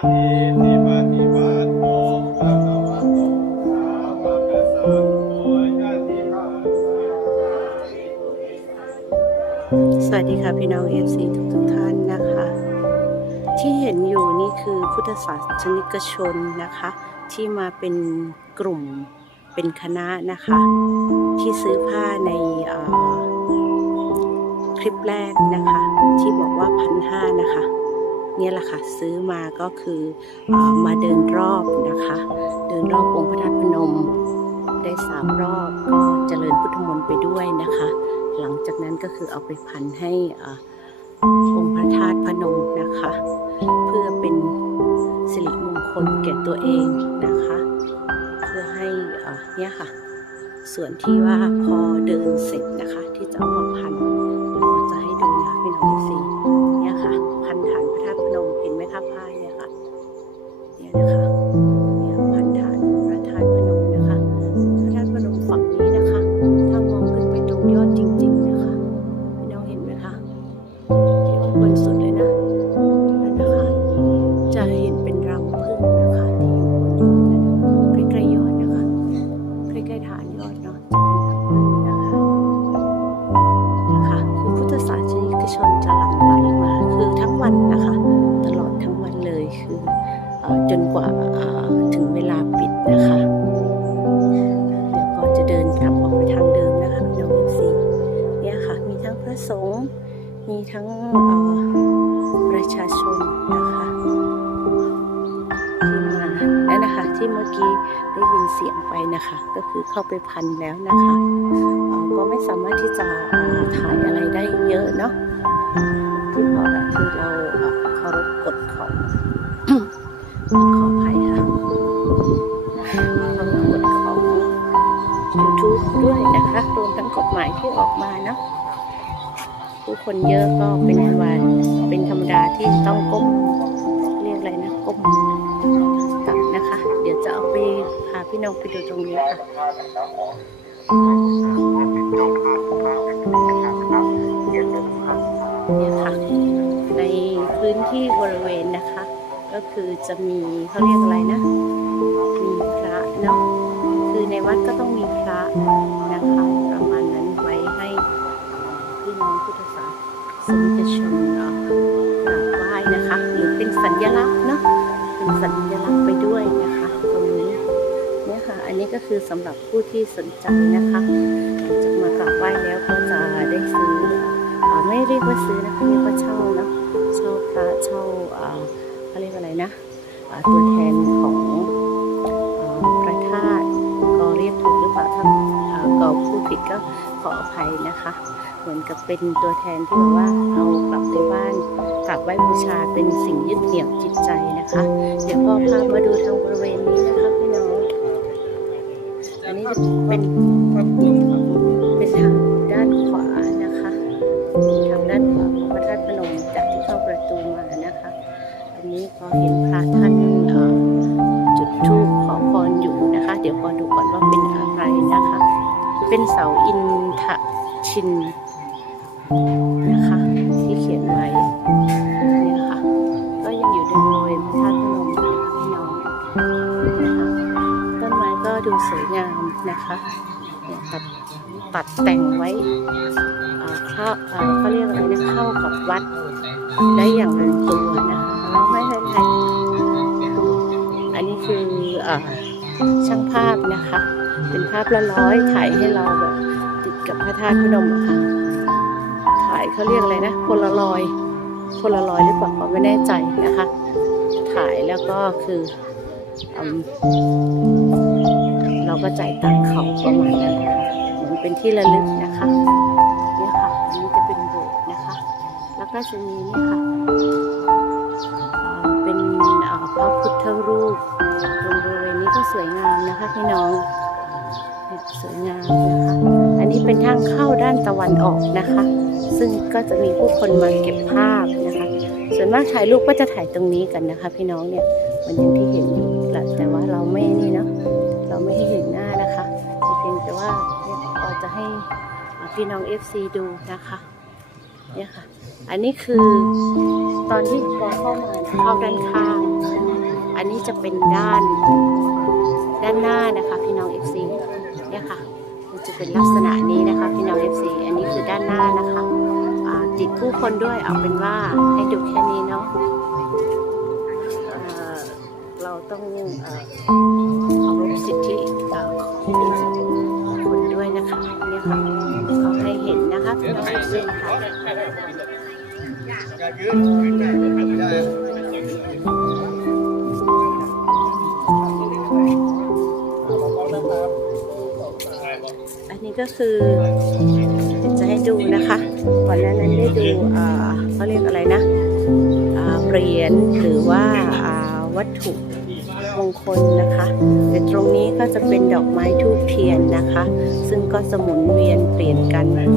สวัสดีค่ะพี่น้อง FC ทุกทุกท่านนะคะ ที่เห็นอยู่นี่คือพุทธศาสนิกชนนะคะ ที่มาเป็นกลุ่มเป็นคณะนะคะ ที่ซื้อผ้าในคลิปแรกนะคะ ที่บอกว่าพันห้านะคะ เนี่ยแหละค่ะซื้อมาก็คืออมาเดินรอบนะคะ เดินรอบองค์พระธาตุพนมได้สามรอบก็เจริญพุทธมนต์ไปด้วยนะคะ หลังจากนั้นก็คือเอาไปพันให้องค์พระธาตุพนมนะคะ เพื่อเป็นสิริมงคลแก่ตัวเองนะคะ เพื่อให้เนี่ยค่ะ ส่วนที่ว่าพอเดินเสร็จนะคะ ที่จะเอามาพันเดี๋ยวจะให้ดูนะคะพี่น้องสีเนี่ยค่ะ พันฐานพระธาตุพนมเห็นไหมคะพายเนี่ยค่ะเนี่ยนะคะ มีทั้งประชาชนนะคะที่มาและนะคะที่เมื่อกี้ได้ยินเสียงไปนะคะ ก็คือเข้าไปพันแล้วนะคะก็ไม่สามารถที่จะถ่ายอะไรได้เยอะเนาะที่พราะคือเราเอ่อเคารพกฎของขออภัยค่ะเคารพกฎของ YouTube ด้วยนะคะรวมทั้งกฎหมายที่ออกมาเนาะ ผู้คนเยอะก็เป็นวันเป็นธรรมดาที่ต้องก้มเรียกอะไรนะก้มตักนะคะ เดี๋ยวจะเอาไปพาพี่น้องไปดูตรงนี้ค่ะเนี่ยค่ะในพื้นที่บริเวณนะคะ ก็คือจะมีเขาเรียกอะไรนะ มีพระเนาะคือในวัดก็ต้องมีพระนะคะ สนิกชนเอ่อกราบไหว้นะคะ หรือเป็นสัญลักษณ์เนาะเป็นสัญลักษณ์ไปด้วยนะคะตรงนี้เนี่ยค่ะ อันนี้ก็คือสำหรับผู้ที่สนใจนะคะจากมากราบไหว้แล้วก็จะได้ซื้ออไม่เรียกว่าซื้อนะคะเรียกว่าเช่าเนาะเช่าพระเช่าเอ่อเขาเรียกอะไรนะตัวแทนของอพระธาตุก็เรียกถูกหรือเปล่าถ้าเอ่อก็พูดผิดก็ ขออภัยนะคะ เหมือนกับเป็นตัวแทนที่แบบว่าเอากลับไปบ้านกลับไหว้บูชาเป็นสิ่งยึดเหนี่ยวจิตใจนะคะ เดี๋ยวพ่อพามาดูทางบริเวณนี้นะคะพี่น้อง อันนี้จะเป็นพระ เป็นเสาอินทชินนะคะที่เขียนไว้เนี่ยค่ะ ก็ยังอยู่ในบริเวณพระธาตุพนมนะคะพี่น้องนะคะต้นไม้ก็ดูสวยงามนะคะเนี่ยตัดตัดแต่งไว้เข้าเขาเรียกอะไรนะเข้ากับวัดได้อย่างลงตัวนะคะแล้วไม่เป็นไรอันนี้คืออช่างภาพนะคะ เป็นภาพละร้อยถ่ายให้เราแบบติดกับพระธาตุพนมอะค่ะ ถ่ายเขาเรียกอะไรนะพลารอยพลารอยหรือเปล่าไม่แน่ใจนะคะ ถ่ายแล้วก็คืออืมเราก็จ่ายตังค์เขาประมาณนั้นนะเหมือนเป็นที่ระลึกนะคะเนี่ยค่ะอันนี้จะเป็นโบสถ์นะคะ แล้วก็จะมีนี่ค่ะเป็นพระพุทธรูปตรงบริเวณนี้ก็สวยงามนะคะพี่น้อง วยงามนะคะ อันนี้เป็นทางเข้าด้านตะวันออกนะคะ ซึ่งก็จะมีผู้คนมาเก็บภาพนะคะ ส่วนมากถ่ายรูปก็จะถ่ายตรงนี้กันนะคะ พี่น้องเนี่ยมันอย่างที่เห็นอยู่แต่ว่าเราไม่นี่เนาะเราไม่ให้เห็นหน้านะคะเพียงแต่ว่าเนี่ยพอจะให้พี่น้อง FC ดูนะคะเนี่ยค่ะ อันนี้คือตอนที่พอเข้ามาเข้าด้านข้าง อันนี้จะเป็นด้านด้านหน้านะคะ พี่น้อง FC เนี่ยค่ะมัน จะเป็นลักษณะนี้นะคะพี่น้อง FC อันนี้คือด้านหน้านะคะอ่าติดผู้คนด้วยเอาเป็นว่าให้ดูแค่นี้เนาะเอ่อเราต้องเอ่อเคารพสิทธิเอ่อของคนด้วยนะคะเนี่ยค่ะเขาให้เห็นนะคะพี่น้อง FC ค่ะการ ก็คือจะให้ดูนะคะ ก่อนหน้านั้นได้ดูอ่าเขาเรียกอะไรนะเหรียญหรือว่าวัตถุมงคลนะคะ แต่ตรงนี้ก็จะเป็นดอกไม้ทูบเทียนนะคะ ซึ่งก็จะหมุนเวียนเปลี่ยนกันนะ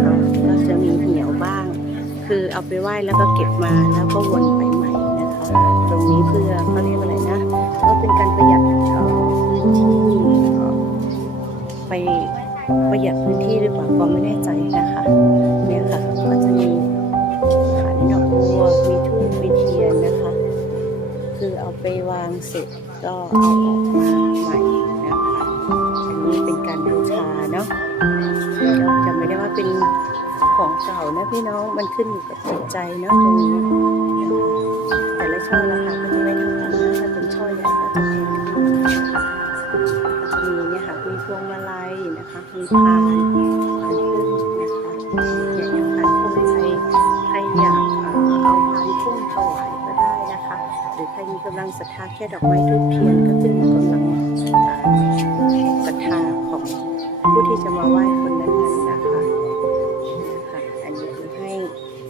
คะ ก็จะมีเหี่ยวบ้าง คือเอาไปไหว้แล้วก็เก็บมาแล้วก็วนไปใหม่นะคะ ตรงนี้เพื่อ ก็ไม่แน่ใจนะคะเนี่ยค่ะก็จะมีขันดอกบัวมีทูบมีเทียนนะคะ คือเอาไปวางเสร็จก็เอาออกมาใหม่นะคะอันนี้เป็นการบูชาเนาะเราจะไม่ได้ว่าเป็นของเก่านะพี่น้องมันขึ้นอยู่กับจิตใจเนาะตรงนี้แต่ละช่อราคาก็จะไม่เท่ากันนะถ้าเป็นช่อใหญ่ก็จะแพงนะคะก็จะมีเนี่ยค่ะมีพวงมาลัยนะคะมีพาน มีกำลังศรัทธาแค่ดอกไม้ทูบเทียนก็ขึ้นอยู่กำลังศรัทธาของผู้ที่จะมาไหว้คนนั้นๆนะคะนะคะอันนี้คือให้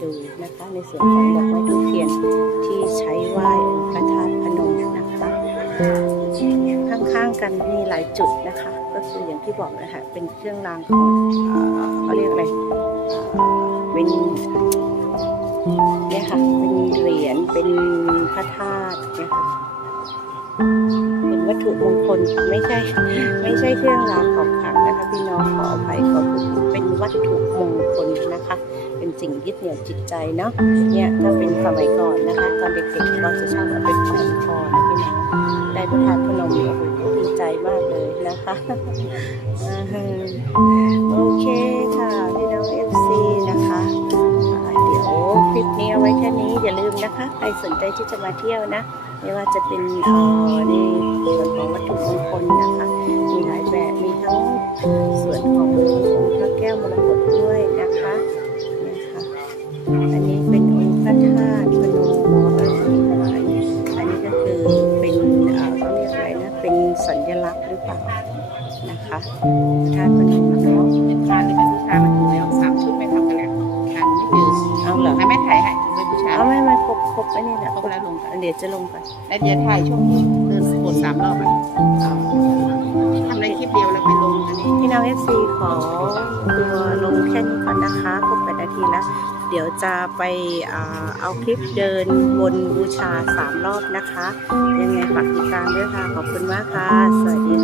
ดูนะคะในส่วนของดอกไม้ทูบเทียนที่ใช้ไหว้องค์พระธาตุพนมนะคะข้างๆกันมีหลายจุดนะคะ ก็คืออย่างที่บอกนะคะเป็นเครื่องรางของเขาเรียกอะไรเป็น เนี่ยค่ะ เป็นเหรียญ เป็นพระธาตุเนี่ยค่ะ เป็นวัตถุมงคล ไม่ใช่ ไม่ใช่เครื่องรางของขลังนะคะพี่น้องขออภัยขอพูดเป็นวัตถุมงคลนะคะ เป็นสิ่งยึดเหนี่ยวจิตใจเนาะ เนี่ยถ้าเป็นสมัยก่อนนะคะ ตอนเด็กๆก็จะชอบเอาไปแขวนคอนะพี่น้อง ได้พระธาตุพนมโอ้โหดีใจมากเลยนะคะ โอเค เอาไว้แค่นี้อย่าลืมนะคะใครสนใจที่จะมาเที่ยวนะ ไม่ว่าจะเป็นอ่อในส่วนของวัตถุมงคลนะคะ มีหลายแบบมีทั้งส่วนของพระแก้วมรกตด้วยนะคะนี่ค่ะอันนี้ ครบครบอันนี้แหละครบแล้วลงกันเดี๋ยวจะลงก่อนแล้วเดี๋ยวถ่ายช่วงที่เดินกดสามรอบอะเอาทำในคลิปเดียวแล้วไปลงอันนี้พี่น้องเอฟซีขอตัวลงแค่นี้ก่อนนะคะครบแปดนาทีแล้วเดี๋ยวจะไปอ่าเอาคลิปเดินวนบูชาสามรอบนะคะ ยังไงฝากติดตามด้วยค่ะ ขอบคุณมากค่ะ สวัสดี